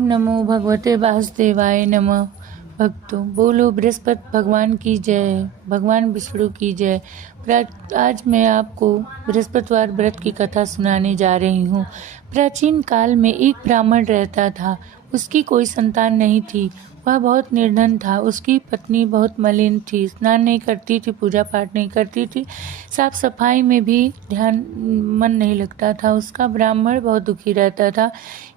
ओम नमो भगवते वासुदेवाय नमः। भक्तों बोलो बृहस्पति भगवान की जय, भगवान विष्णु की जय। आज मैं आपको बृहस्पतिवार व्रत की कथा सुनाने जा रही हूँ। प्राचीन काल में एक ब्राह्मण रहता था। उसकी कोई संतान नहीं थी। वह बहुत निर्धन था। उसकी पत्नी बहुत मलिन थी, स्नान नहीं करती थी, पूजा पाठ नहीं करती थी, साफ सफाई में भी मन नहीं लगता था उसका। ब्राह्मण बहुत दुखी रहता था।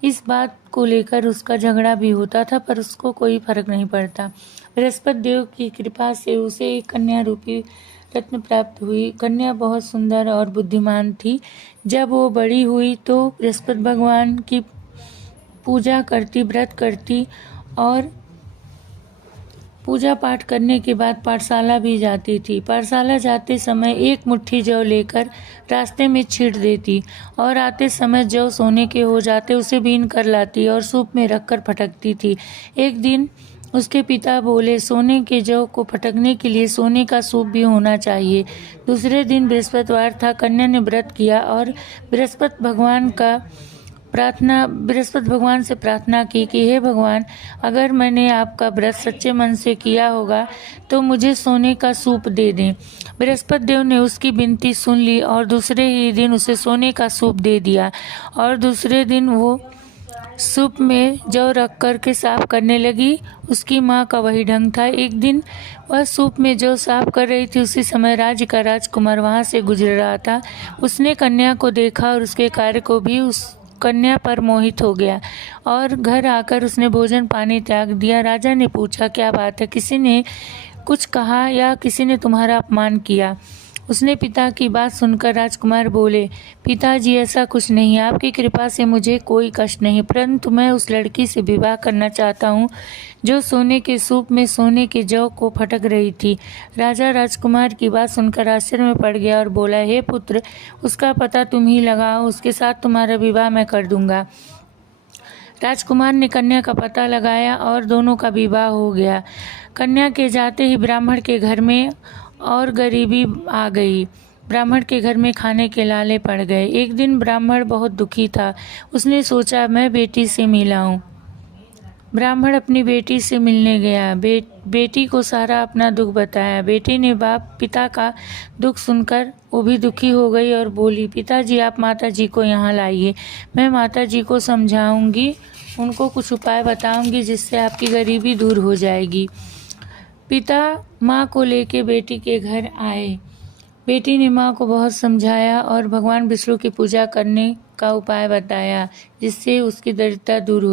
इस बात को लेकर उसका झगड़ा भी होता था, पर उसको कोई फर्क नहीं पड़ता। बृहस्पति देव की कृपा से उसे एक कन्या रूपी रत्न प्राप्त हुई। कन्या बहुत सुंदर और बुद्धिमान थी। जब वो बड़ी हुई तो बृहस्पति भगवान की पूजा करती, व्रत करती और पूजा पाठ करने के बाद पाठशाला भी जाती थी। पाठशाला जाते समय एक मुट्ठी जौ लेकर रास्ते में छींट देती और आते समय जौ सोने के हो जाते उसे बीन कर लाती और सूप में रखकर फटकती थी। एक दिन उसके पिता बोले, सोने के जौ को फटकने के लिए सोने का सूप भी होना चाहिए। दूसरे दिन बृहस्पतिवार था। कन्या ने व्रत किया और बृहस्पति भगवान से प्रार्थना की कि हे भगवान, अगर मैंने आपका व्रत सच्चे मन से किया होगा तो मुझे सोने का सूप दे दें। बृहस्पति देव ने उसकी विनती सुन ली और दूसरे ही दिन उसे सोने का सूप दे दिया। और दूसरे दिन वो सूप में जौ रख कर के साफ करने लगी। उसकी माँ का वही ढंग था। एक दिन वह सूप में जौ साफ कर रही थी। उसी समय राज्य का राजकुमार वहाँ से गुजर रहा था। उसने कन्या को देखा और उसके कार्य को भी उस कन्या पर मोहित हो गया और घर आकर उसने भोजन पानी त्याग दिया। राजा ने पूछा, क्या बात है, किसी ने कुछ कहा या किसी ने तुम्हारा अपमान किया? उसने पिता की बात सुनकर राजकुमार बोले, पिताजी ऐसा कुछ नहीं, आपकी कृपा से मुझे कोई कष्ट नहीं, परंतु मैं उस लड़की से विवाह करना चाहता हूँ जो सोने के सूप में सोने के जौ को फटक रही थी। राजा राजकुमार की बात सुनकर आश्चर्य में पड़ गया और बोला, हे पुत्र, उसका पता तुम ही लगाओ, उसके साथ तुम्हारा विवाह मैं कर दूंगा। राजकुमार ने कन्या का पता लगाया और दोनों का विवाह हो गया। कन्या के जाते ही ब्राह्मण के घर में और गरीबी आ गई। ब्राह्मण के घर में खाने के लाले पड़ गए। एक दिन ब्राह्मण बहुत दुखी था। उसने सोचा, मैं बेटी से मिलाऊं। ब्राह्मण अपनी बेटी से मिलने गया। बेटी को सारा अपना दुख बताया। बेटी ने पिता का दुख सुनकर वो भी दुखी हो गई और बोली, पिताजी आप माताजी को यहाँ लाइए, मैं माताजी को समझाऊंगी, उनको कुछ उपाय बताऊंगी जिससे आपकी गरीबी दूर हो जाएगी। पिता माँ को लेके बेटी के घर आए। बेटी ने माँ को बहुत समझाया और भगवान विष्णु की पूजा करने का उपाय बताया जिससे उसकी दरिद्रता दूर हो